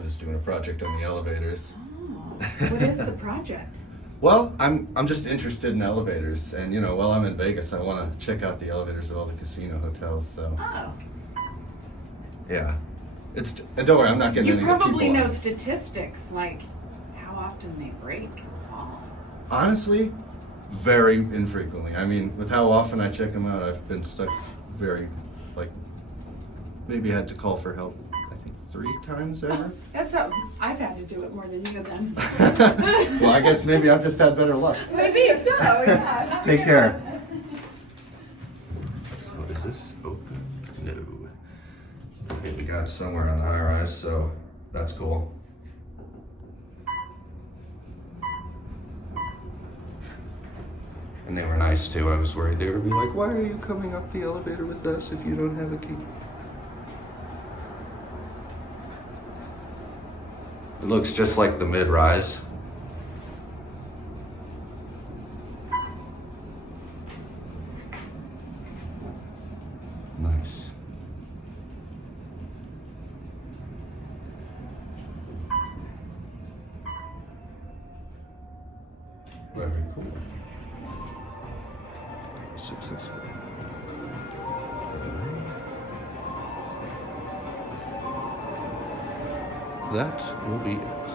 I'm just doing a project on the elevators. Oh, what is the project? Well, I'm just interested in elevators, and you know, while I'm in Vegas, I want to check out the elevators of all the casino hotels. So Oh. yeah, and don't worry, I'm not getting You any of the probably people know on. statistics, like how often they break or fall. Honestly, very infrequently. I mean, with how often I check them out, I've been stuck very, like, maybe had to call for help, I think 3 times ever. That's how I've had to do it more than you then. Well, I guess maybe I've just had better luck. Maybe so, yeah. Take care. So is this open? No. I think we got somewhere on the high rise, so that's cool. And they were nice too. I was worried they would be like, why are you coming up the elevator with us if you don't have a key? It looks just like the mid-rise. Nice. Very cool. Successful. That will be it.